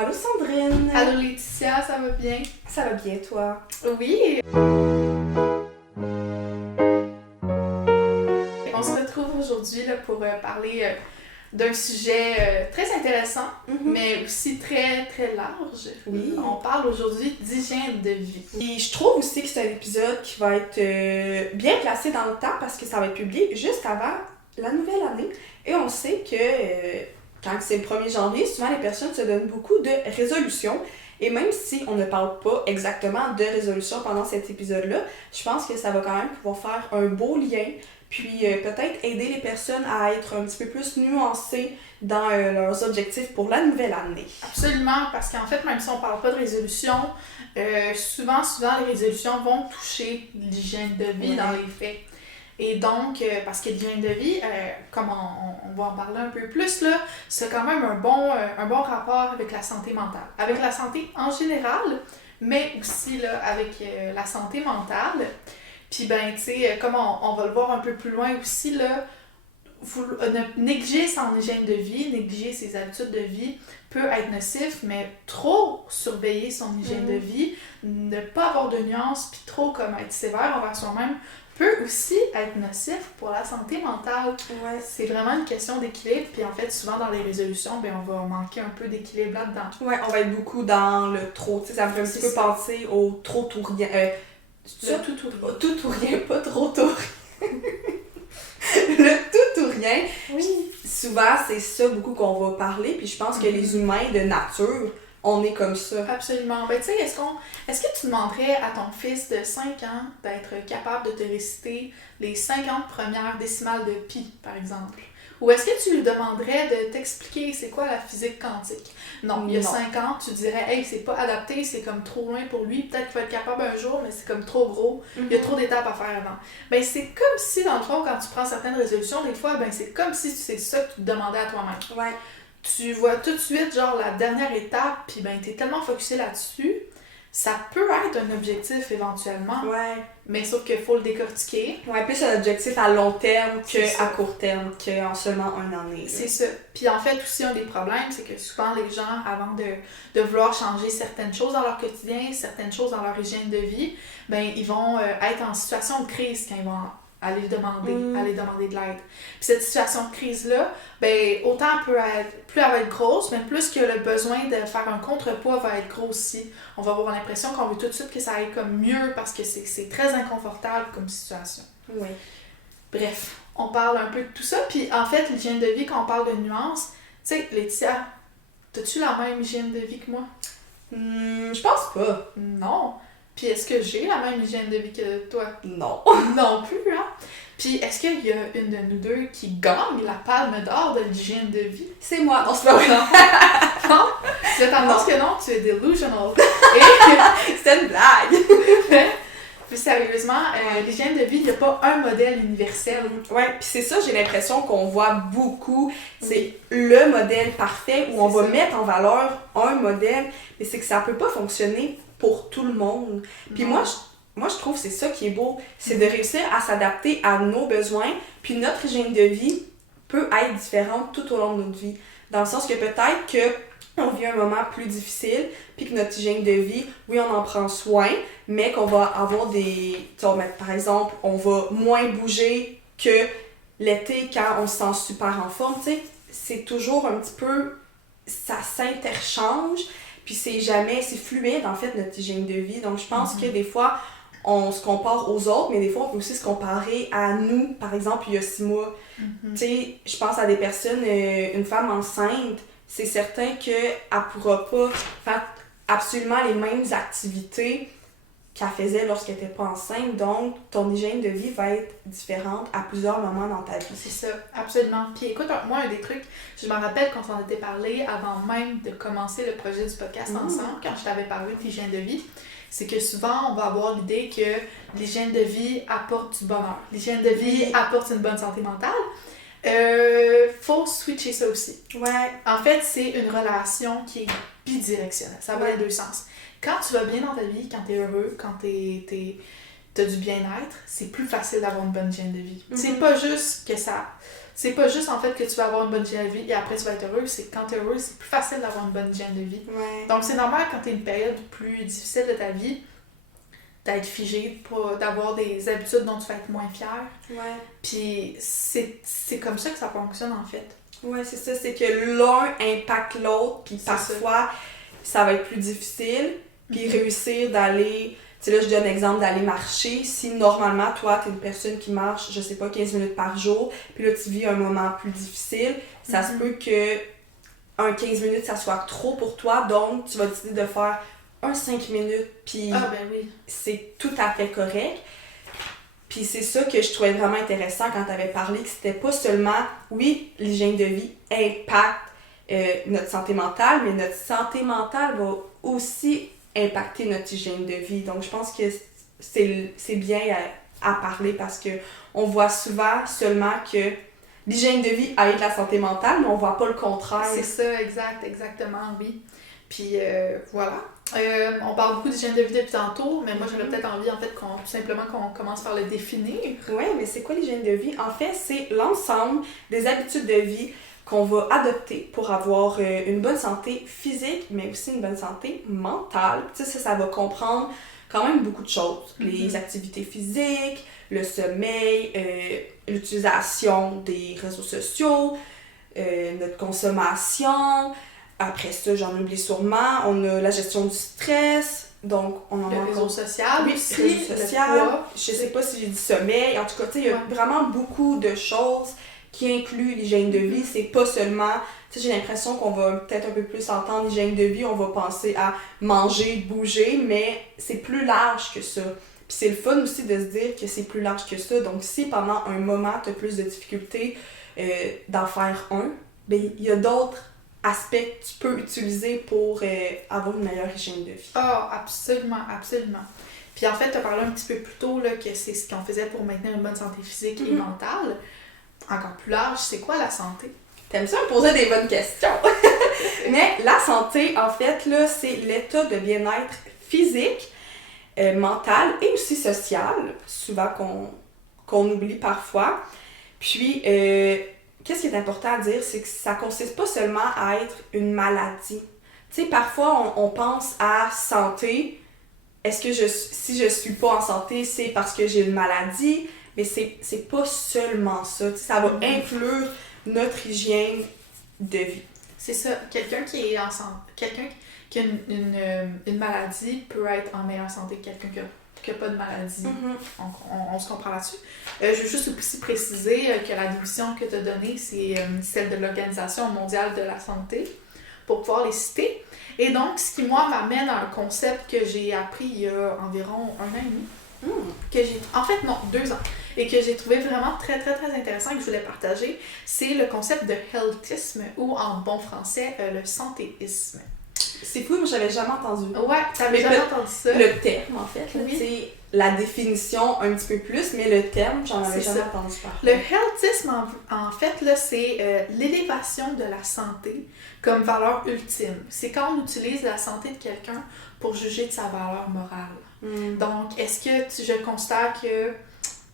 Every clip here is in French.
Allô Sandrine! Allô Laetitia, ça va bien? Ça va bien toi? Oui! On se retrouve aujourd'hui là, pour parler d'un sujet très intéressant, mais aussi très très large. Oui. On parle aujourd'hui d'hygiène de vie. Et je trouve aussi que c'est un épisode qui va être bien placé dans le temps parce que ça va être publié juste avant la nouvelle année. Et on sait que quand c'est le 1er janvier, souvent les personnes se donnent beaucoup de résolutions. Et même si on ne parle pas exactement de résolution pendant cet épisode-là, je pense que ça va quand même pouvoir faire un beau lien, puis peut-être aider les personnes à être un petit peu plus nuancées dans leurs objectifs pour la nouvelle année. Absolument, parce qu'en fait, même si on parle pas de résolution, souvent les résolutions vont toucher l'hygiène de vie dans les faits. Et donc, parce que l'hygiène de vie, comme on va en parler un peu plus, là, c'est quand même un bon rapport avec la santé mentale. Avec la santé en général, mais aussi là, avec la santé mentale. Puis, ben, tu sais, comme on va le voir un peu plus loin aussi, là, négliger son hygiène de vie, négliger ses habitudes de vie peut être nocif, mais trop surveiller son hygiène de vie, ne pas avoir de nuances, puis trop comme être sévère envers soi-même, peut aussi être nocif pour la santé mentale. Ouais. C'est vraiment une question d'équilibre, puis en fait, souvent dans les résolutions, ben, on va manquer un peu d'équilibre là-dedans. Ouais, on va être beaucoup dans le trop, tu sais, ça me fait un petit peu penser au trop tout rien. Tout ou rien, pas trop tout rien. Le tout ou rien. Oui. Souvent, c'est ça beaucoup qu'on va parler, puis je pense que les humains de nature, on est comme ça. Absolument. Ben, tu sais, est-ce que tu demanderais à ton fils de 5 ans d'être capable de te réciter les 50 premières décimales de pi, par exemple? Ou est-ce que tu lui demanderais de t'expliquer c'est quoi la physique quantique? Non, il y a 5 ans, tu dirais, hey, c'est pas adapté, c'est comme trop loin pour lui, peut-être qu'il va être capable un jour, mais c'est comme trop gros, il y a trop d'étapes à faire avant. Ben, c'est comme si, dans le fond, quand tu prends certaines résolutions, des fois, ben, c'est comme si c'est ça que tu te demandais à toi-même. Ouais. Tu vois tout de suite, genre, la dernière étape, puis ben, t'es tellement focusé là-dessus, ça peut être un objectif éventuellement, mais sauf qu'il faut le décortiquer. Ouais, plus un objectif à long terme qu'à court terme, qu'en seulement une année. C'est ça. Puis en fait, aussi, un des problèmes, c'est que souvent, les gens, avant de vouloir changer certaines choses dans leur quotidien, certaines choses dans leur hygiène de vie, ben ils vont être en situation de crise quand ils vont aller demander de l'aide. Puis cette situation de crise-là, ben autant plus elle va être grosse, mais plus que le besoin de faire un contrepoids va être gros aussi. On va avoir l'impression qu'on veut tout de suite que ça aille comme mieux parce que c'est très inconfortable comme situation. Oui. Bref, on parle un peu de tout ça. Puis en fait, l'hygiène de vie, quand on parle de nuances, tu sais, Laetitia, t'as-tu la même hygiène de vie que moi? Je pense pas. Non. Puis est-ce que j'ai la même hygiène de vie que toi? Non. Non plus, hein? Puis est-ce qu'il y a une de nous deux qui gagne la palme d'or de l'hygiène de vie? C'est moi, non, c'est pas vrai. Non? Je t'annonce que non, tu es delusional. C'est une blague. Puis sérieusement, l'hygiène de vie, il n'y a pas un modèle universel. Ouais, puis c'est ça, j'ai l'impression qu'on voit beaucoup. C'est le modèle parfait où on va mettre en valeur un modèle, mais c'est que ça peut pas fonctionner pour tout le monde. Puis moi, je trouve que c'est ça qui est beau, c'est de réussir à s'adapter à nos besoins, puis notre hygiène de vie peut être différente tout au long de notre vie. Dans le sens que peut-être que on vit un moment plus difficile, puis que notre hygiène de vie, oui, on en prend soin, mais qu'on va avoir des... Par exemple, on va moins bouger que l'été quand on se sent super en forme, tu sais. C'est toujours un petit peu... Ça s'interchange, puis c'est fluide, en fait, notre hygiène de vie. Donc, je pense que des fois, on se compare aux autres, mais des fois, on peut aussi se comparer à nous. Par exemple, il y a 6 mois. Tu sais, je pense à des personnes, une femme enceinte, c'est certain qu'elle ne pourra pas faire absolument les mêmes activités qu'elle faisait lorsqu'elle n'était pas enceinte. Donc, ton hygiène de vie va être différente à plusieurs moments dans ta vie. C'est ça, absolument. Puis écoute, moi, un des trucs, je me rappelle quand on en était parlé avant même de commencer le projet du podcast ensemble, quand je t'avais parlé de l'hygiène de vie, c'est que souvent, on va avoir l'idée que l'hygiène de vie apporte du bonheur. L'hygiène de vie apporte une bonne santé mentale. Faut switcher ça aussi. Ouais. En fait, c'est une relation qui est bidirectionnelle. Ça va dans les deux sens. Quand tu vas bien dans ta vie, quand t'es heureux, quand t'as du bien-être, c'est plus facile d'avoir une bonne hygiène de vie. C'est pas juste que ça c'est pas juste en fait que tu vas avoir une bonne hygiène de vie et après tu vas être heureuse, c'est quand tu es heureuse, c'est plus facile d'avoir une bonne hygiène de vie. Ouais. Donc c'est normal quand tu es une période plus difficile de ta vie, d'être figé, d'avoir des habitudes dont tu vas être moins fier. Ouais. Puis c'est comme ça que ça fonctionne en fait. Ouais, c'est ça, c'est que l'un impacte l'autre, puis parfois ça va être plus difficile, puis réussir d'aller, tu sais là je donne l'exemple d'aller marcher, si normalement toi t'es une personne qui marche, je sais pas, 15 minutes par jour, puis là tu vis un moment plus difficile, ça se peut que un 15 minutes ça soit trop pour toi, donc tu vas décider de faire un 5 minutes, puis c'est tout à fait correct. Puis c'est ça que je trouvais vraiment intéressant quand tu avais parlé, que c'était pas seulement, oui, l'hygiène de vie impacte notre santé mentale, mais notre santé mentale va aussi impacter notre hygiène de vie. Donc je pense que c'est bien à parler parce que on voit souvent seulement que l'hygiène de vie aide la santé mentale, mais on voit pas le contraire. C'est ça, exactement, oui. Puis voilà. On parle beaucoup d'hygiène de vie depuis tantôt, mais moi j'aurais peut-être envie en fait tout simplement qu'on commence par le définir. Oui, mais c'est quoi l'hygiène de vie? En fait, c'est l'ensemble des habitudes de vie qu'on va adopter pour avoir une bonne santé physique, mais aussi une bonne santé mentale. Tu sais, ça va comprendre quand même beaucoup de choses. Les activités physiques, le sommeil, l'utilisation des réseaux sociaux, notre consommation. Après ça, j'en oublie sûrement. On a la gestion du stress. Donc, on en a le réseau social aussi. Le réseau social. Je sais pas si j'ai dit sommeil. En tout cas, tu sais, il y a vraiment beaucoup de choses qui incluent l'hygiène de vie. C'est pas seulement... Tu sais, j'ai l'impression qu'on va peut-être un peu plus entendre l'hygiène de vie. On va penser à manger, bouger, mais c'est plus large que ça. Puis c'est le fun aussi de se dire que c'est plus large que ça. Donc, si pendant un moment, tu as plus de difficultés d'en faire un, ben il y a d'autres aspects que tu peux utiliser pour avoir une meilleure hygiène de vie. Ah, absolument. Puis en fait, tu as parlé un petit peu plus tôt là, que c'est ce qu'on faisait pour maintenir une bonne santé physique et mentale. Encore plus large, c'est quoi la santé? T'aimes ça me poser des bonnes questions? Mais la santé, en fait, là, c'est l'état de bien-être physique, mental et aussi social, souvent qu'on oublie parfois. Puis, qu'est-ce qui est important à dire, c'est que ça consiste pas seulement à être une maladie. Tu sais, parfois, on pense à santé. Est-ce que si je suis pas en santé, c'est parce que j'ai une maladie? Mais c'est pas seulement ça. Tu sais, ça va inclure notre hygiène de vie. C'est ça. Quelqu'un qui est en santé, quelqu'un qui a une maladie peut être en meilleure santé que quelqu'un qui n'a pas de maladie. On se comprend là-dessus. Je veux juste aussi préciser que la définition que tu as donnée, c'est celle de l'Organisation mondiale de la santé, pour pouvoir les citer. Et donc, ce qui, moi, m'amène à un concept que j'ai appris il y a environ 1 an et demi. En fait, non, 2 ans. Et que j'ai trouvé vraiment très, très, très intéressant et que je voulais partager, c'est le concept de healthisme, ou en bon français, le santéisme. C'est fou, moi j'avais jamais entendu. Ouais, t'avais jamais entendu ça. Le terme, en fait, c'est la définition un petit peu plus, mais le terme, j'en avais jamais entendu parler. Le healthisme, en fait, là, c'est l'élévation de la santé comme valeur ultime. C'est quand on utilise la santé de quelqu'un pour juger de sa valeur morale. Donc, est-ce que je constate que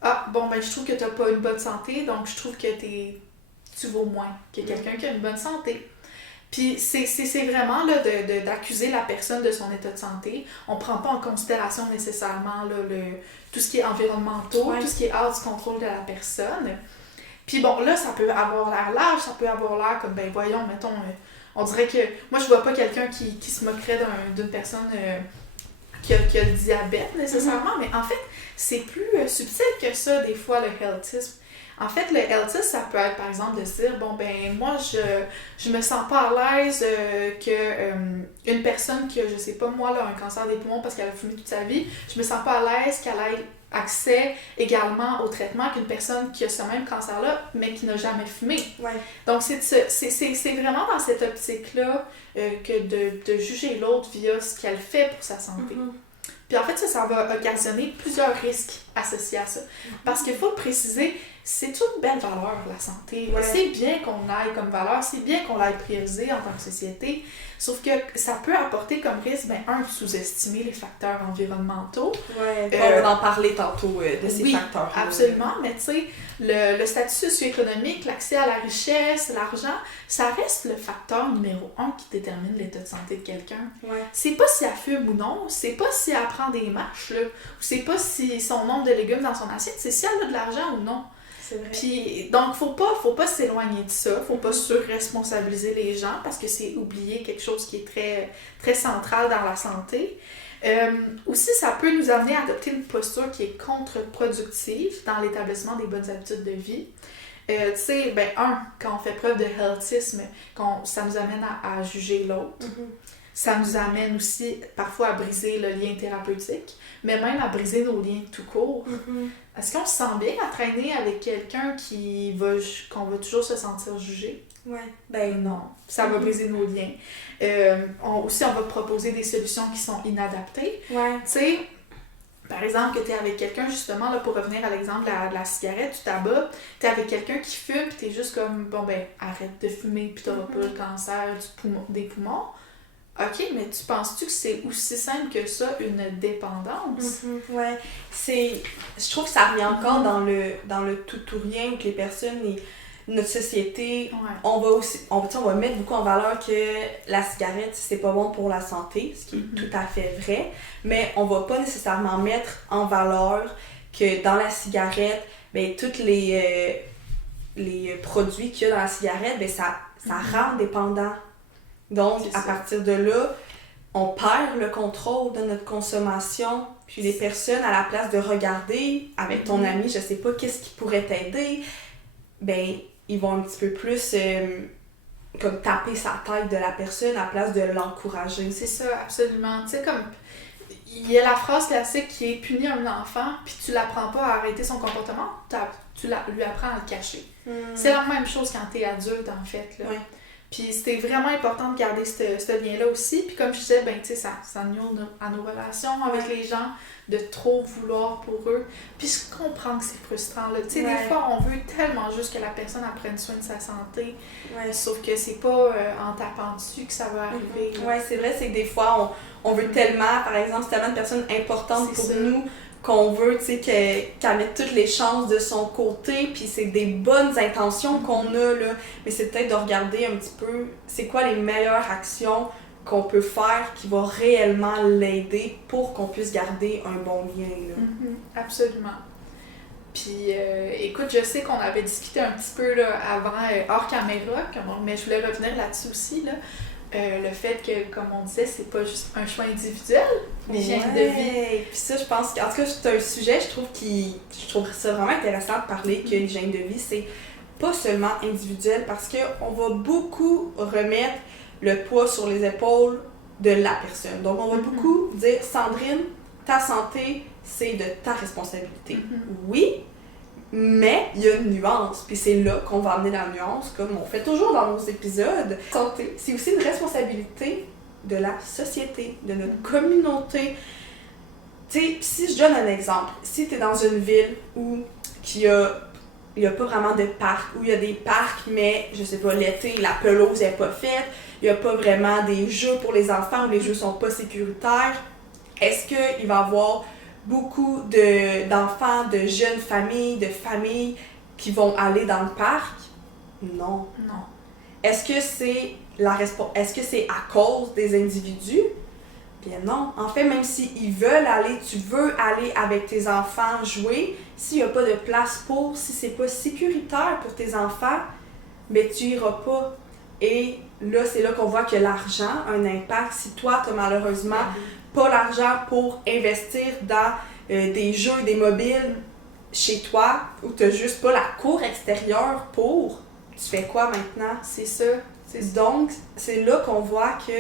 je trouve que t'as pas une bonne santé, donc je trouve que tu vaux moins que quelqu'un qui a une bonne santé. Puis c'est vraiment là, d'accuser la personne de son état de santé. On prend pas en considération nécessairement là, tout ce qui est environnemental, tout ce qui est hors du contrôle de la personne. Puis bon, là, ça peut avoir l'air large, ça peut avoir l'air comme, ben voyons, mettons, on dirait que... Moi, je vois pas quelqu'un qui se moquerait d'une personne qui a le diabète nécessairement, mais en fait, c'est plus subtil que ça, des fois, le healthisme. En fait, le healthisme, ça peut être, par exemple, de se dire, bon, ben, moi, je me sens pas à l'aise que une personne qui a, je sais pas, moi, là, un cancer des poumons parce qu'elle a fumé toute sa vie, je me sens pas à l'aise qu'elle ait accès également au traitement qu'une personne qui a ce même cancer-là, mais qui n'a jamais fumé. Ouais. Donc, c'est vraiment dans cette optique-là que de juger l'autre via ce qu'elle fait pour sa santé. Puis en fait, ça va occasionner plusieurs risques associés à ça. Parce qu'il faut le préciser, c'est une belle valeur, la santé. Ouais. C'est bien qu'on aille comme valeur, c'est bien qu'on l'aille prioriser en tant que société, sauf que ça peut apporter comme risque, de sous-estimer les facteurs environnementaux. Ouais, on va en parler tantôt de ces facteurs. Absolument, mais tu sais, le statut socio-économique, l'accès à la richesse, l'argent, ça reste le facteur numéro 1 qui détermine l'état de santé de quelqu'un. Ouais. C'est pas si elle fume ou non, c'est pas si elle prend des marches, là, ou c'est pas si son nombre de légumes dans son assiette, c'est si elle a de l'argent ou non. C'est vrai. Puis, donc, faut pas s'éloigner de ça, faut pas surresponsabiliser les gens parce que c'est oublier quelque chose qui est très, très central dans la santé. Aussi, ça peut nous amener à adopter une posture qui est contre-productive dans l'établissement des bonnes habitudes de vie. Tu sais, quand on fait preuve de healthisme, ça nous amène à juger l'autre. Ça nous amène aussi parfois à briser le lien thérapeutique, mais même à briser nos liens tout court. Est-ce qu'on se sent bien à traîner avec quelqu'un qu'on va toujours se sentir jugé? Ouais. Non. Ça va briser nos liens. On va proposer des solutions qui sont inadaptées. Ouais. Tu sais, par exemple, que tu es avec quelqu'un, justement, là, pour revenir à l'exemple de la cigarette, du tabac, tu es avec quelqu'un qui fume, puis tu es juste comme, arrête de fumer, puis tu n'auras pas le cancer des poumons. OK, mais tu penses-tu que c'est aussi simple que ça, une dépendance? Ouais. Je trouve que ça revient encore dans le tout ou rien, où que les personnes, notre société, on va mettre beaucoup en valeur que la cigarette, c'est pas bon pour la santé, ce qui est tout à fait vrai, mais on va pas nécessairement mettre en valeur que dans la cigarette, tous les produits qu'il y a dans la cigarette, ça rend dépendant. Donc, à partir de là, on perd le contrôle de notre consommation. Puis les personnes, à la place de regarder avec ton ami, je sais pas, qu'est-ce qui pourrait t'aider, ils vont un petit peu plus comme taper sa tête de la personne à la place de l'encourager. C'est ça, absolument. Tu sais, comme, il y a la phrase classique qui est « punir un enfant, puis tu l'apprends pas à arrêter son comportement, tu lui apprends à le cacher. C'est la même chose quand t'es adulte, en fait. Là. Ouais. Puis c'était vraiment important de garder ce lien-là aussi. Puis comme je disais, ça nuit à nos relations avec les gens, de trop vouloir pour eux. Puis je comprends que c'est frustrant. Là. Des fois, on veut tellement juste que la personne prenne soin de sa santé. Sauf que c'est pas en tapant dessus que ça va arriver. Oui, c'est vrai, c'est que des fois, on veut tellement, par exemple, c'est tellement une personne importante pour nous qu'on veut, qu'elle mette toutes les chances de son côté, puis c'est des bonnes intentions qu'on a, là. Mais c'est peut-être de regarder un petit peu, c'est quoi les meilleures actions qu'on peut faire qui vont réellement l'aider pour qu'on puisse garder un bon lien, là. Absolument. Puis, écoute, je sais qu'on avait discuté un petit peu là, avant, hors caméra, mais je voulais revenir là-dessus aussi, là. Le fait que, comme on disait, c'est pas juste un choix individuel, l'hygiène de vie. Puis ça, je pense qu'en tout cas, c'est un sujet, je trouve ça vraiment intéressant de parler que l'hygiène de vie, c'est pas seulement individuel, parce qu'on va beaucoup remettre le poids sur les épaules de la personne. Donc, on va beaucoup dire, Sandrine, ta santé, c'est de ta responsabilité. Oui, mais il y a une nuance, puis c'est là qu'on va amener la nuance, comme on fait toujours dans nos épisodes. Santé, c'est aussi une responsabilité de la société, de notre communauté. Tu sais, si je donne un exemple, si tu es dans une ville où il y a pas vraiment de parc, où il y a des parcs, mais je sais pas, l'été, la pelouse n'est pas faite, il n'y a pas vraiment des jeux pour les enfants, où les jeux sont pas sécuritaires, est-ce qu'il va y avoir beaucoup d'enfants, de jeunes familles, de familles qui vont aller dans le parc? Non. Est-ce que c'est à cause des individus? Bien non. En fait, même s'ils veulent aller, tu veux aller avec tes enfants jouer, s'il n'y a pas de place si c'est pas sécuritaire pour tes enfants, tu iras pas. Et là, c'est là qu'on voit que l'argent a un impact. Si toi, tu as malheureusement pas l'argent pour investir dans des jeux, des mobiles chez toi, ou tu n'as juste pas la cour extérieure pour, tu fais quoi maintenant? C'est ça. Donc, c'est là qu'on voit que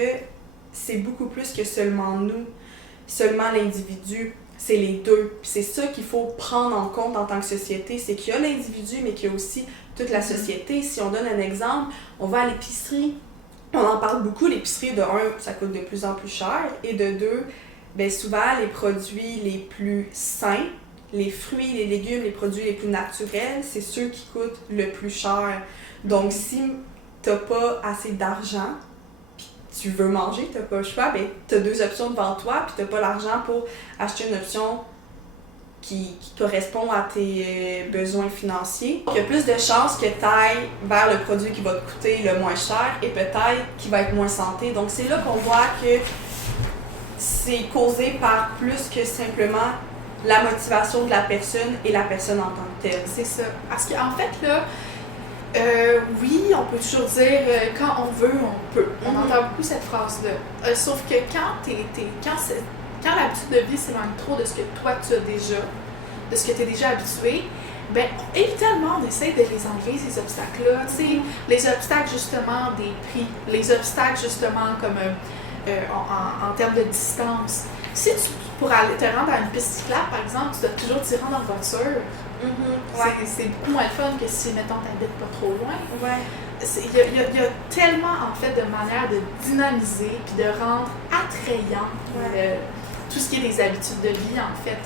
c'est beaucoup plus que seulement nous, seulement l'individu, c'est les deux. Puis c'est ça qu'il faut prendre en compte en tant que société, c'est qu'il y a l'individu, mais qu'il y a aussi toute la société. Si on donne un exemple, on va à l'épicerie, on en parle beaucoup, l'épicerie, de un, ça coûte de plus en plus cher, et de deux, souvent les produits les plus sains, les fruits, les légumes, les produits les plus naturels, c'est ceux qui coûtent le plus cher. Donc, si t'as pas assez d'argent, puis tu veux manger, t'as pas le choix, ben t'as 2 options devant toi, puis t'as pas l'argent pour acheter une option qui correspond à tes besoins financiers. Il y a plus de chances que tu ailles vers le produit qui va te coûter le moins cher et peut-être qui va être moins santé. Donc, c'est là qu'on voit que c'est causé par plus que simplement la motivation de la personne et la personne en tant que telle. C'est ça. Parce qu'en fait, là, oui, on peut toujours dire quand on veut, on peut. On entend beaucoup cette phrase-là. Sauf que quand l'habitude de vie s'éloigne trop de ce que toi tu as déjà, de ce que tu es déjà habitué, ben évidemment on essaie de les enlever, ces obstacles-là. Tu sais, les obstacles justement des prix, les obstacles justement comme en termes de distance. Si tu pour aller te rendre à une piste cyclable, par exemple, tu dois toujours t'y rendre en voiture. C'est beaucoup moins fun que si, mettons, t'habites pas trop loin. Il y a tellement, en fait, de manières de dynamiser puis de rendre attrayant tout ce qui est des habitudes de vie, en fait.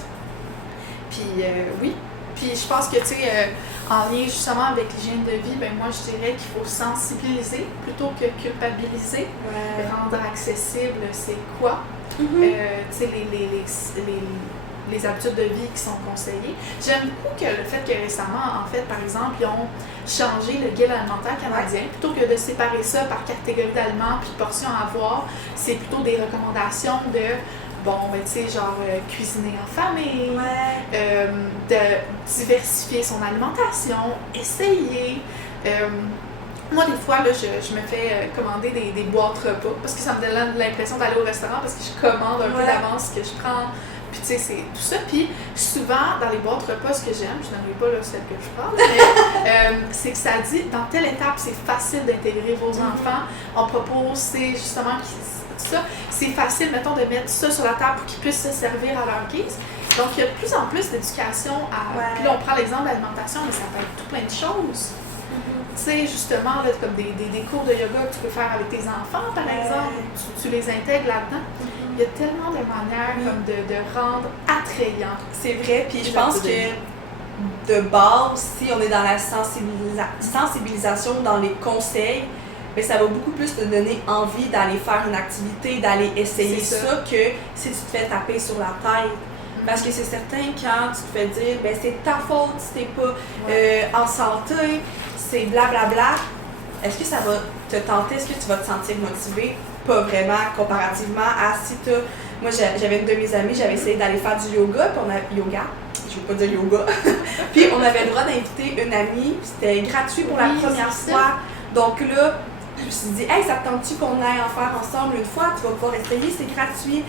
Puis, oui. Puis, je pense que, tu sais, en lien justement avec l'hygiène de vie, ben moi, je dirais qu'il faut sensibiliser plutôt que culpabiliser. Rendre accessible, c'est quoi? Tu sais, les habitudes de vie qui sont conseillées. J'aime beaucoup que le fait que récemment, en fait, par exemple, ils ont changé le guide alimentaire canadien. Plutôt que de séparer ça par catégorie d'aliments puis portions à avoir, c'est plutôt des recommandations de, bon, ben, tu sais, genre cuisiner en famille, de diversifier son alimentation, essayer. Moi, des fois, là, je me fais commander des boîtes repas parce que ça me donne l'impression d'aller au restaurant parce que je commande un peu d'avance ce que je prends. Puis, tu sais, c'est tout ça. Puis, souvent, dans les boîtes repas, ce que j'aime, je n'en ai pas là, celle que je prends, mais c'est que ça dit, dans telle étape, c'est facile d'intégrer vos enfants. On propose, c'est justement tout ça. C'est facile, mettons, de mettre ça sur la table pour qu'ils puissent se servir à leur guise. Donc, il y a de plus en plus d'éducation à... Puis là, on prend l'exemple de l'alimentation, mais ça peut être tout plein de choses. Tu sais, justement, là, comme des cours de yoga que tu peux faire avec tes enfants, par exemple, tu les intègres là-dedans. Il y a tellement de manières comme de rendre attrayant. C'est vrai, puis je pense que de base, si on est dans la sensibilisation, dans les conseils, bien, ça va beaucoup plus te donner envie d'aller faire une activité, d'aller essayer ça que si tu te fais taper sur la tête. Parce que c'est certain, quand tu te fais dire ben c'est ta faute si t'es pas en santé, c'est blablabla, est-ce que ça va te tenter, est-ce que tu vas te sentir motivé? Pas vraiment, comparativement à si t'as... Moi, j'avais une de mes amies, j'avais essayé d'aller faire du yoga, puis on a... Yoga? Je veux pas dire yoga. Puis on avait le droit d'inviter une amie, puis c'était gratuit pour la première fois. Donc là, je me suis dit, hey, ça te tente-tu qu'on aille en faire ensemble une fois? Tu vas pouvoir essayer, c'est gratuit.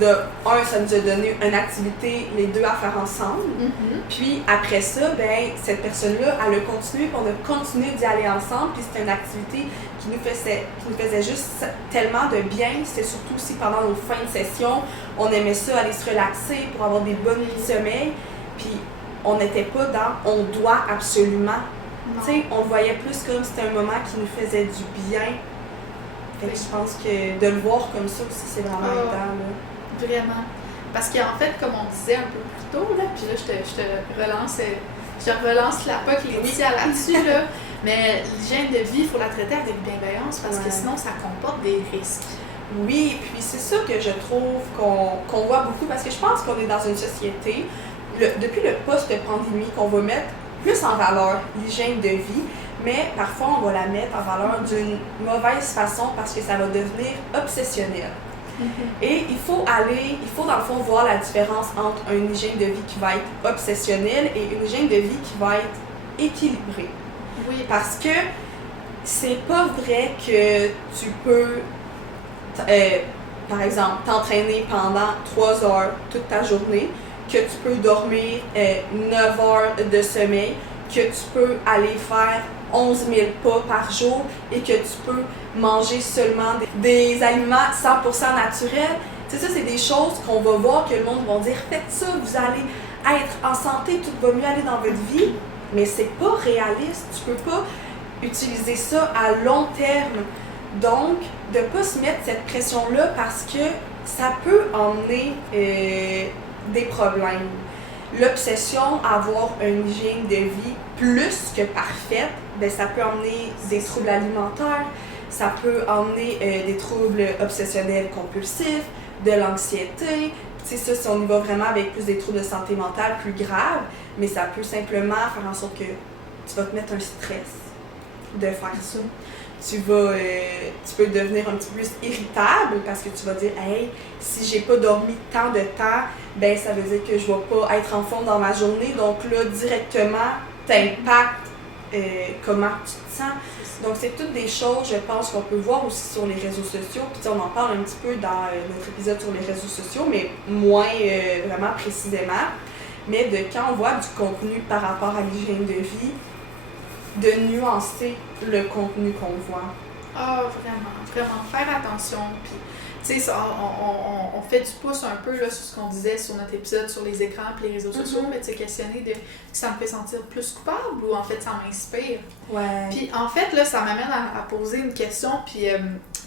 Ça nous a donné une activité, les deux à faire ensemble. Puis après ça, ben cette personne-là, elle a continué, puis on a continué d'y aller ensemble. Puis c'était une activité qui nous faisait juste tellement de bien. C'était surtout aussi pendant nos fins de session. On aimait ça, aller se relaxer pour avoir des bonnes nuits de sommeil. Puis on n'était pas dans « on doit absolument ». Tu sais, on le voyait plus comme c'était un moment qui nous faisait du bien. Fait que je pense que de le voir comme ça aussi, c'est vraiment aidant, là. Vraiment. Parce qu'en fait, comme on disait un peu plus tôt, là, puis là, je relance la POC Laetitia là-dessus, là, mais l'hygiène de vie, il faut la traiter avec bienveillance parce que sinon, ça comporte des risques. Oui, puis c'est ça que je trouve qu'on voit beaucoup, parce que je pense qu'on est dans une société, depuis le post-pandémie, qu'on va mettre plus en valeur l'hygiène de vie, mais parfois on va la mettre en valeur d'une mauvaise façon parce que ça va devenir obsessionnel. Et il faut dans le fond voir la différence entre une hygiène de vie qui va être obsessionnelle et une hygiène de vie qui va être équilibrée. Oui. Parce que c'est pas vrai que tu peux, par exemple, t'entraîner pendant 3 heures toute ta journée, que tu peux dormir 9 heures de sommeil, que tu peux aller faire 11 000 pas par jour et que tu peux manger seulement des aliments 100% naturels. Tu sais, ça, c'est des choses qu'on va voir, que le monde va dire « Faites ça, vous allez être en santé, tout va mieux aller dans votre vie. » Mais c'est pas réaliste. Tu peux pas utiliser ça à long terme. Donc, de pas se mettre cette pression-là parce que ça peut emmener des problèmes. l'obsession à avoir une hygiène de vie plus que parfaite, ben ça peut emmener des troubles alimentaires, ça peut emmener des troubles obsessionnels compulsifs, de l'anxiété. Tu sais, ça, si on y va vraiment avec plus des troubles de santé mentale plus graves, mais ça peut simplement faire en sorte que tu vas te mettre un stress de faire ça. Tu peux devenir un petit peu plus irritable parce que tu vas dire hey, si j'ai pas dormi tant de temps, ben ça veut dire que je vais pas être en forme dans ma journée. Donc là, directement, t'impactes comment tu te sens. Donc c'est toutes des choses, je pense, qu'on peut voir aussi sur les réseaux sociaux. Puis on en parle un petit peu dans notre épisode sur les réseaux sociaux, mais moins vraiment précisément. Mais de quand on voit du contenu par rapport à l'hygiène de vie, de nuancer le contenu qu'on voit. Ah, vraiment, faire attention. Puis, tu sais, on fait du pouce un peu là, sur ce qu'on disait sur notre épisode sur les écrans et les réseaux sociaux, mais tu sais, questionner de ça me fait sentir plus coupable ou en fait ça m'inspire. Ouais. Puis en fait, là, ça m'amène à poser une question, puis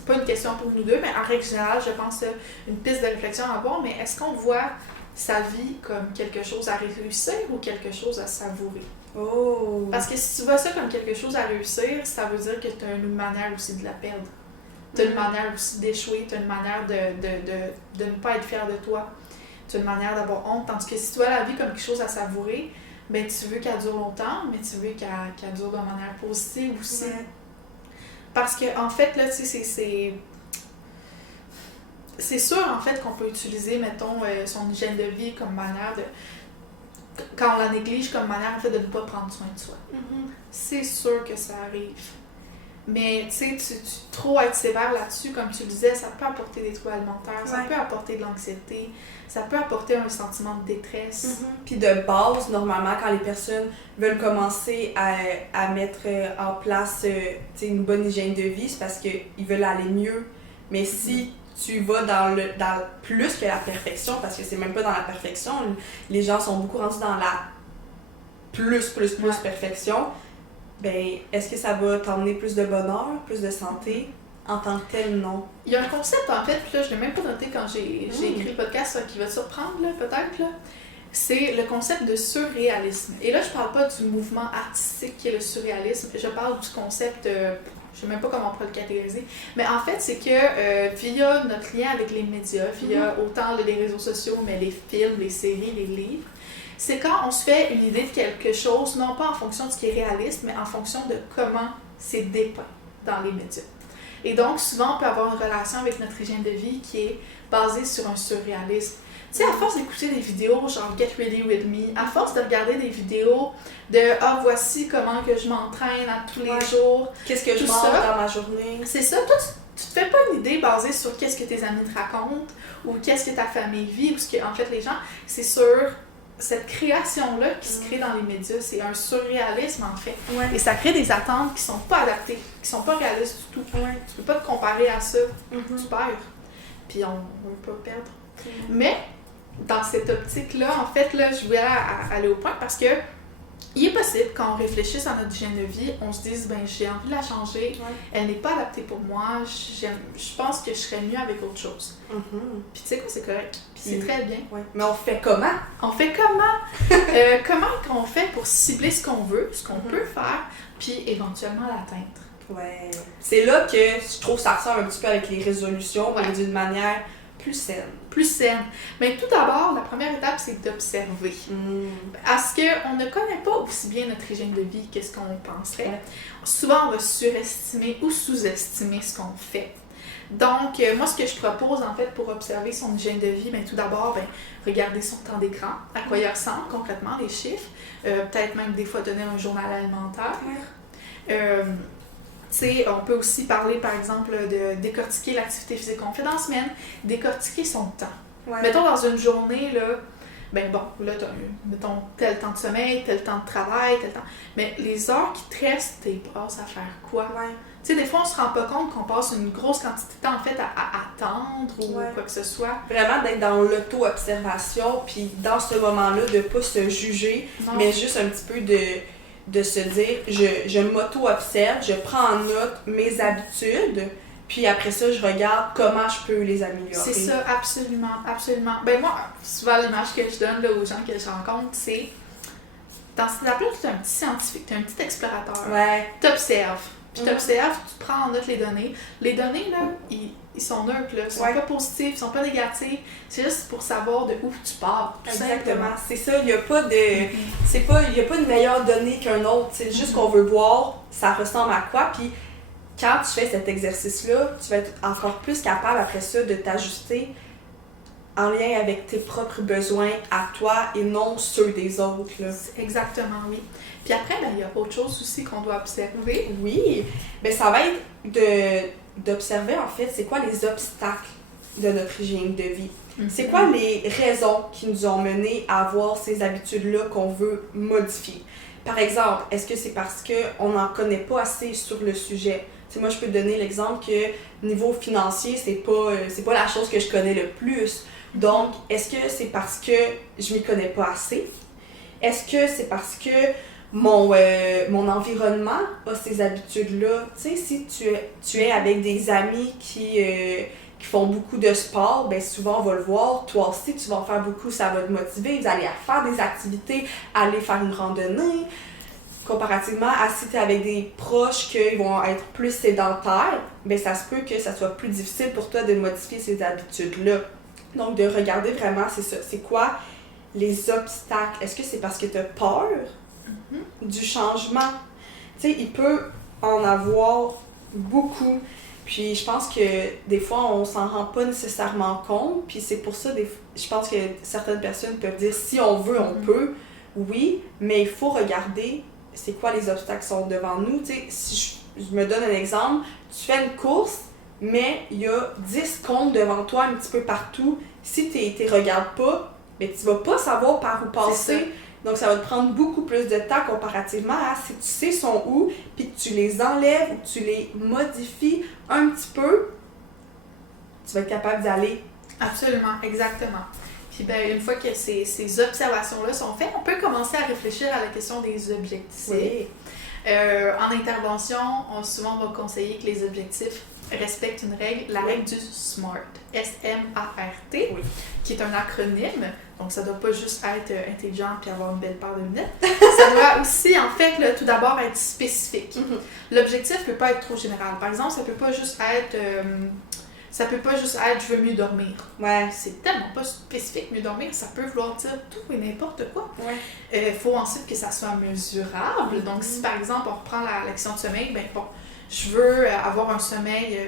pas une question pour nous deux, mais en règle générale, je pense une piste de réflexion à avoir, mais est-ce qu'on voit sa vie comme quelque chose à réussir ou quelque chose à savourer? Oh. Parce que si tu vois ça comme quelque chose à réussir, ça veut dire que tu as une manière aussi de la perdre. Tu as une manière aussi d'échouer, tu as une manière de ne pas être fier de toi. Tu as une manière d'avoir honte. Tandis que si tu vois la vie comme quelque chose à savourer, ben tu veux qu'elle dure longtemps, mais tu veux qu'elle dure de manière positive aussi. Ouais. Parce que en fait, là, tu sais, c'est sûr en fait qu'on peut utiliser, mettons, son hygiène de vie comme manière de... Quand on la néglige comme manière en fait de ne pas prendre soin de soi. Mm-hmm. C'est sûr que ça arrive. Mais tu sais, trop être sévère là-dessus, comme tu le disais, ça peut apporter des troubles alimentaires, ça peut apporter de l'anxiété, ça peut apporter un sentiment de détresse. Mm-hmm. Puis de base, normalement, quand les personnes veulent commencer à mettre en place une bonne hygiène de vie, c'est parce qu'ils veulent aller mieux. Mais si tu vas dans plus que la perfection, parce que c'est même pas dans la perfection, les gens sont beaucoup rendus dans la plus perfection, ben est-ce que ça va t'emmener plus de bonheur, plus de santé? En tant que tel, non. Il y a un concept en fait, puis là je l'ai même pas noté quand j'ai écrit le podcast qui va te surprendre là, peut-être là. C'est le concept de surréalisme. Et là je parle pas du mouvement artistique qui est le surréalisme, je parle du concept... je sais même pas comment on peut le catégoriser, mais en fait, c'est que via notre lien avec les médias, via autant les réseaux sociaux, mais les films, les séries, les livres, c'est quand on se fait une idée de quelque chose, non pas en fonction de ce qui est réaliste, mais en fonction de comment c'est dépeint dans les médias. Et donc, souvent, on peut avoir une relation avec notre hygiène de vie qui est basée sur un surréalisme. Tu sais, à force d'écouter des vidéos genre Get Ready With Me, à force de regarder des vidéos de « Ah, voici comment que je m'entraîne à tous les jours. » Qu'est-ce que je mange dans ma journée? C'est ça. Toi, tu te fais pas une idée basée sur qu'est-ce que tes amis te racontent ou qu'est-ce que ta famille vit ou ce que, en fait, les gens... C'est sur cette création-là qui se crée dans les médias. C'est un surréalisme, en fait. Ouais. Et ça crée des attentes qui sont pas adaptées, qui sont pas réalistes du tout. Ouais. Tu peux pas te comparer à ça. Tu perds. Puis on veut pas perdre. Mais... dans cette optique-là, en fait, là, je voulais aller au point parce que il est possible, quand on réfléchisse à notre hygiène de vie, on se dise, ben j'ai envie de la changer, elle n'est pas adaptée pour moi, je pense que je serais mieux avec autre chose. Puis tu sais quoi, c'est correct, puis c'est très bien. Mais on fait comment? On fait comment? Comment qu'on fait pour cibler ce qu'on veut, ce qu'on peut faire, puis éventuellement l'atteindre? Ouais. C'est là que je trouve que ça ressemble un petit peu avec les résolutions, mais d'une manière plus saine. Plus saine. Mais tout d'abord, la première étape, c'est d'observer. Parce qu'on ne connaît pas aussi bien notre hygiène de vie qu'est-ce qu'on penserait. Souvent, on va surestimer ou sous-estimer ce qu'on fait. Donc, moi, ce que je propose, en fait, pour observer son hygiène de vie, tout d'abord, regarder son temps d'écran, à quoi il ressemble concrètement, les chiffres. Peut-être même des fois tenir un journal alimentaire. On peut aussi parler, par exemple, de décortiquer l'activité physique qu'on fait dans la semaine, décortiquer son temps. Mettons, dans une journée, là, là, t'as, mettons, tel temps de sommeil, tel temps de travail, tel temps... Mais les heures qui te restent, t'es passes à faire quoi? Tu sais, des fois, on se rend pas compte qu'on passe une grosse quantité de temps, en fait, à attendre ou quoi que ce soit. Vraiment d'être dans l'auto-observation, puis dans ce moment-là, de pas se juger, mais juste un petit peu de se dire, je m'auto-observe, je prends en note mes habitudes, puis après ça, je regarde comment je peux les améliorer. C'est ça, absolument, absolument. Ben moi, souvent l'image que je donne là, aux gens que je rencontre, c'est dans cette étape-là, tu es un petit scientifique, tu es un petit explorateur. Ouais. Tu observes. Puis tu observes, tu prends en note les données. Les données, là, ils sont neutres, là. Ils sont pas positifs, ils sont pas négatifs. C'est juste pour savoir de où tu pars, tout Exactement. simplement. C'est ça, il n'y a pas de... il y a pas une meilleure donnée qu'un autre. C'est juste qu'on veut voir ça ressemble à quoi. Puis quand tu fais cet exercice-là, tu vas être encore plus capable après ça de t'ajuster en lien avec tes propres besoins à toi et non ceux des autres. Là. Exactement, oui. Puis après, ben, il y a autre chose aussi qu'on doit observer. Oui, ben, ça va être d'observer en fait c'est quoi les obstacles de notre hygiène de vie. C'est quoi les raisons qui nous ont menés à avoir ces habitudes-là qu'on veut modifier. Par exemple, est-ce que c'est parce qu'on n'en connaît pas assez sur le sujet? T'sais, moi, je peux te donner l'exemple que niveau financier, c'est pas la chose que je connais le plus. Donc, est-ce que c'est parce que je m'y connais pas assez? Est-ce que c'est parce que mon environnement a ces habitudes-là? Tu sais, si tu es avec des amis qui font beaucoup de sport, ben souvent on va le voir, toi aussi tu vas en faire beaucoup, ça va te motiver, vous allez faire des activités, aller faire une randonnée, comparativement à si tu es avec des proches qui vont être plus sédentaires, ben ça se peut que ça soit plus difficile pour toi de modifier ces habitudes-là. Donc de regarder vraiment, c'est ça, c'est quoi les obstacles? Est-ce que c'est parce que tu as peur du changement? Tu sais, il peut en avoir beaucoup. Puis je pense que des fois, on s'en rend pas nécessairement compte. Puis c'est pour ça, je pense que certaines personnes peuvent dire si on veut, on peut. Oui, mais il faut regarder c'est quoi les obstacles qui sont devant nous. Tu sais, si je me donne un exemple, tu fais une course, mais il y a 10 comptes devant toi un petit peu partout. Si tu ne regardes pas, mais tu vas pas savoir par où passer. Donc, ça va te prendre beaucoup plus de temps comparativement à si tu sais sont où, puis que tu les enlèves ou que tu les modifies un petit peu, tu vas être capable d'y aller. Absolument, exactement. Puis ben, une fois que ces observations-là sont faites, on peut commencer à réfléchir à la question des objectifs. Oui. En intervention, souvent on va conseiller que les objectifs respectent une règle, la règle du SMART, S-M-A-R-T, qui est un acronyme. Donc, ça ne doit pas juste être intelligent puis avoir une belle paire de lunettes. Ça doit aussi, en fait, là, tout d'abord être spécifique. L'objectif ne peut pas être trop général. Par exemple, ça peut pas juste être je veux mieux dormir. Ouais. C'est tellement pas spécifique, mieux dormir. Ça peut vouloir dire tout et n'importe quoi. Ouais. Faut ensuite que ça soit mesurable. Donc, si par exemple, on reprend l'action de sommeil, ben bon, je veux avoir un sommeil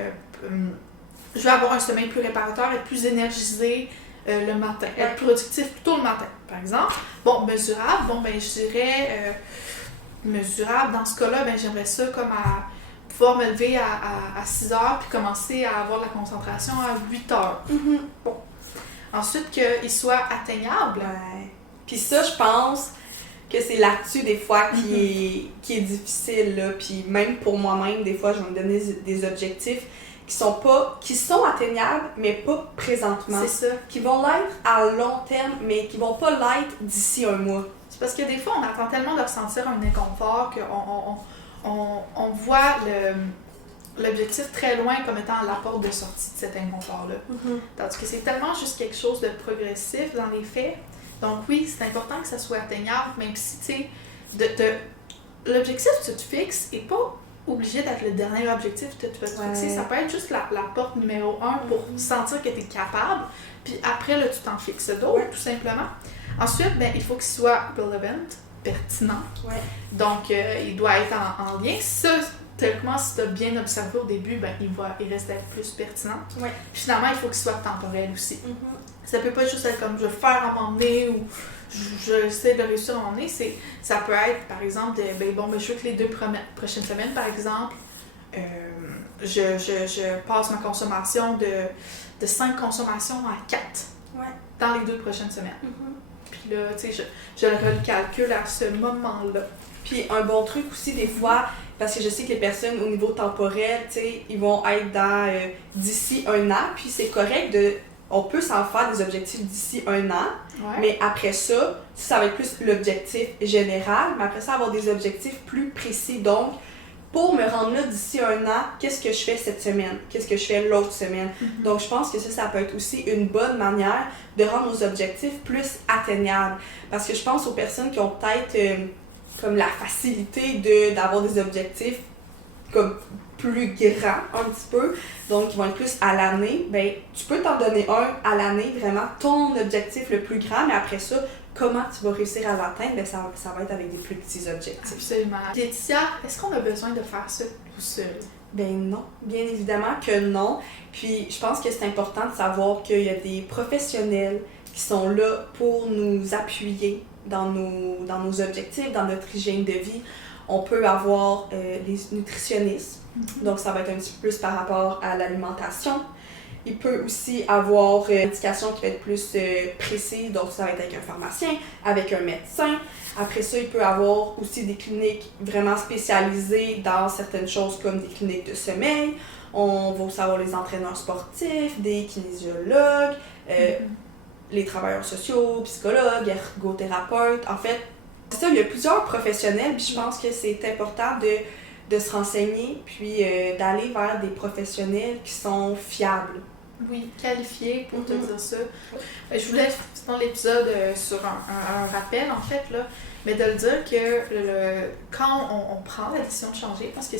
plus réparateur, être plus énergisé le matin, être productif plutôt le matin, par exemple. Bon, mesurable, je dirais mesurable, dans ce cas-là, j'aimerais ça comme à pouvoir me lever à 6 heures puis commencer à avoir de la concentration à 8 heures. Bon. Ensuite, qu'il soit atteignable. Ouais. Puis ça, je pense que c'est là-dessus des fois qui est difficile, là. Puis même pour moi-même, des fois, je vais me donner des objectifs qui sont atteignables, mais pas présentement. C'est ça. Qui vont l'être à long terme, mais qui vont pas l'être d'ici un mois. C'est parce que des fois, on attend tellement de ressentir un inconfort qu'on voit l'objectif très loin comme étant la porte de sortie de cet inconfort-là. Tandis que c'est tellement juste quelque chose de progressif dans les faits. Donc oui, c'est important que ça soit atteignable, même si, tu sais, l'objectif que tu te fixes n'est pas obligé d'être le dernier objectif que tu vas te fixer. Ça peut être juste la porte numéro 1 pour sentir que tu es capable, puis après, là, tu t'en fixes d'autres, tout simplement. Ensuite, il faut qu'il soit relevant, pertinent. Donc, il doit être en lien. Ça, théoriquement, si tu as bien observé au début, il reste d'être plus pertinent. Puis finalement, il faut qu'il soit temporel aussi. Ça peut pas juste être comme je vais faire à m'emmener ou j'essaie de réussir à m'emmener. Ça peut être, par exemple, je veux que les 2 prochaines semaines, par exemple, je passe ma consommation de 5 consommations à 4 dans les 2 prochaines semaines. Puis là, tu sais, je le recalcule à ce moment-là. Puis un bon truc aussi, des fois, parce que je sais que les personnes au niveau temporel, tu sais, ils vont être dans d'ici 1 an, puis c'est correct on peut s'en faire des objectifs d'ici 1 an, mais après ça va être plus l'objectif général, mais après ça, avoir des objectifs plus précis. Donc, pour me rendre là d'ici un an, qu'est-ce que je fais cette semaine? Qu'est-ce que je fais l'autre semaine? Donc, je pense que ça peut être aussi une bonne manière de rendre nos objectifs plus atteignables. Parce que je pense aux personnes qui ont peut-être comme la facilité d'avoir des objectifs comme plus grands un petit peu, donc qui vont être plus à l'année. Ben, tu peux t'en donner un à l'année, vraiment ton objectif le plus grand, mais après ça, comment tu vas réussir à l'atteindre, ben ça va être avec des plus petits objectifs. Absolument. Laetitia, est-ce qu'on a besoin de faire ça tout seul? Ben non, bien évidemment que non. Puis je pense que c'est important de savoir qu'il y a des professionnels qui sont là pour nous appuyer dans nos objectifs, dans notre hygiène de vie. On peut avoir des nutritionnistes, donc ça va être un petit peu plus par rapport à l'alimentation. Il peut aussi avoir une indication qui va être plus précise, donc ça va être avec un pharmacien, avec un médecin. Après ça, il peut avoir aussi des cliniques vraiment spécialisées dans certaines choses comme des cliniques de sommeil. On va aussi avoir les entraîneurs sportifs, des kinésiologues, les travailleurs sociaux, psychologues, ergothérapeutes. En fait, c'est ça, il y a plusieurs professionnels, puis je pense que c'est important de se renseigner, puis d'aller vers des professionnels qui sont fiables. Oui, qualifiés pour te dire ça. Je voulais, dans l'épisode sur un rappel, en fait, là, mais de le dire que quand on prend la décision de changer, parce que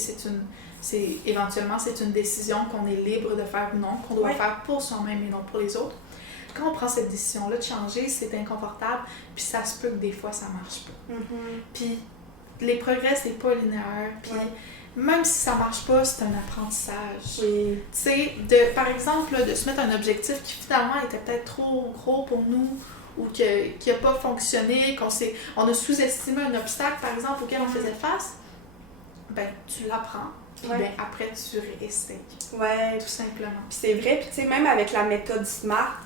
éventuellement c'est une décision qu'on est libre de faire ou non, qu'on doit faire pour soi-même et non pour les autres. Quand on prend cette décision-là de changer, c'est inconfortable, puis ça se peut que des fois ça marche pas. Puis les progrès, c'est pas linéaire, puis même si ça marche pas, c'est un apprentissage. Oui. Tu sais, par exemple, là, de se mettre un objectif qui finalement était peut-être trop gros pour nous, ou qui a pas fonctionné, on a sous-estimé un obstacle, par exemple, auquel on faisait face, ben tu l'apprends. Puis ben, après, tu réessayes. Ouais. Tout simplement. Puis c'est vrai, puis tu sais, même avec la méthode SMART,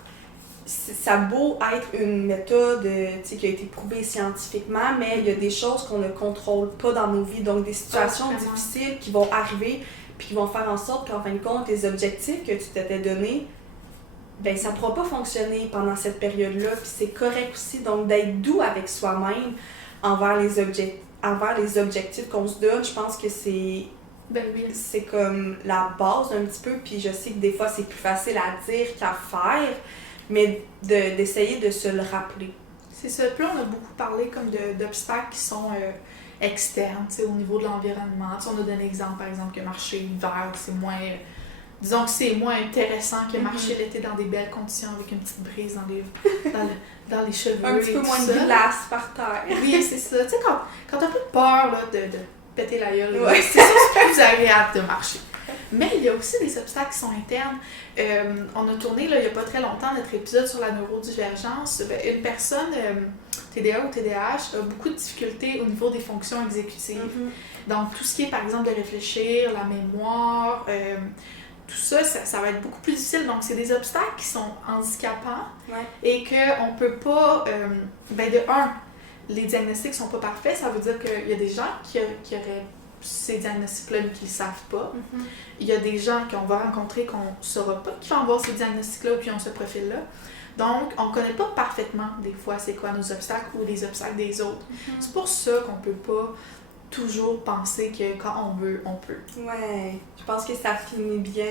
ça a beau être une méthode qui a été prouvée scientifiquement, mais il y a des choses qu'on ne contrôle pas dans nos vies, donc des situations difficiles qui vont arriver puis qui vont faire en sorte qu'en fin de compte, tes objectifs que tu t'étais donnés, ben ça ne pourra pas fonctionner pendant cette période-là, puis c'est correct aussi, donc d'être doux avec soi-même envers les objectifs qu'on se donne, je pense que c'est c'est comme la base un petit peu, puis je sais que des fois c'est plus facile à dire qu'à faire, mais d'essayer de se le rappeler. C'est ça. Puis là, on a beaucoup parlé comme d'obstacles qui sont externes, tu sais, au niveau de l'environnement. Tu sais, on a donné l'exemple, par exemple, que marcher l'hiver, c'est moins... disons que c'est moins intéressant que marcher l'été dans des belles conditions avec une petite brise dans les cheveux. Un petit peu moins de glace par terre. Oui, c'est ça. Tu sais, quand t'as pas peur là, de péter la gueule, c'est ça, c'est plus agréable de marcher. Mais il y a aussi des obstacles qui sont internes. On a tourné là, il n'y a pas très longtemps notre épisode sur la neurodivergence. Une personne TDA ou TDAH a beaucoup de difficultés au niveau des fonctions exécutives. Donc tout ce qui est par exemple de réfléchir, la mémoire, tout ça, ça va être beaucoup plus difficile. Donc c'est des obstacles qui sont handicapants et qu'on ne peut pas... les diagnostics sont pas parfaits. Ça veut dire qu'il y a des gens qui auraient ces diagnostics-là, mais qui ne le savent pas. Il y a des gens qu'on va rencontrer qu'on ne saura pas qui vont avoir ces diagnostics-là ou qui ont ce profil-là. Donc, on ne connaît pas parfaitement, des fois, c'est quoi nos obstacles ou les obstacles des autres. C'est pour ça qu'on ne peut pas toujours penser que quand on veut, on peut. Ouais, je pense que ça finit bien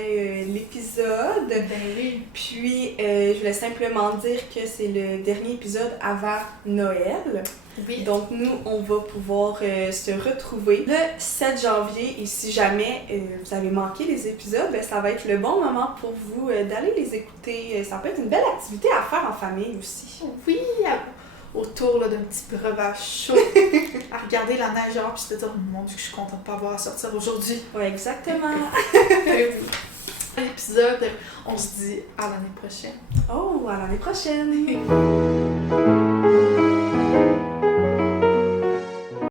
l'épisode. Ben oui. Puis, je voulais simplement dire que c'est le dernier épisode avant Noël. Oui. Donc, nous, on va pouvoir se retrouver le 7 janvier. Et si jamais vous avez manqué les épisodes, ben, ça va être le bon moment pour vous d'aller les écouter. Ça peut être une belle activité à faire en famille aussi. Oui, autour là, d'un petit breuvage chaud, à regarder la neige dehors, puis se dire « Mon Dieu, que je suis contente de ne pas avoir à sortir aujourd'hui. » Oui, exactement. L'épisode, on se dit à l'année prochaine. Oh, à l'année prochaine!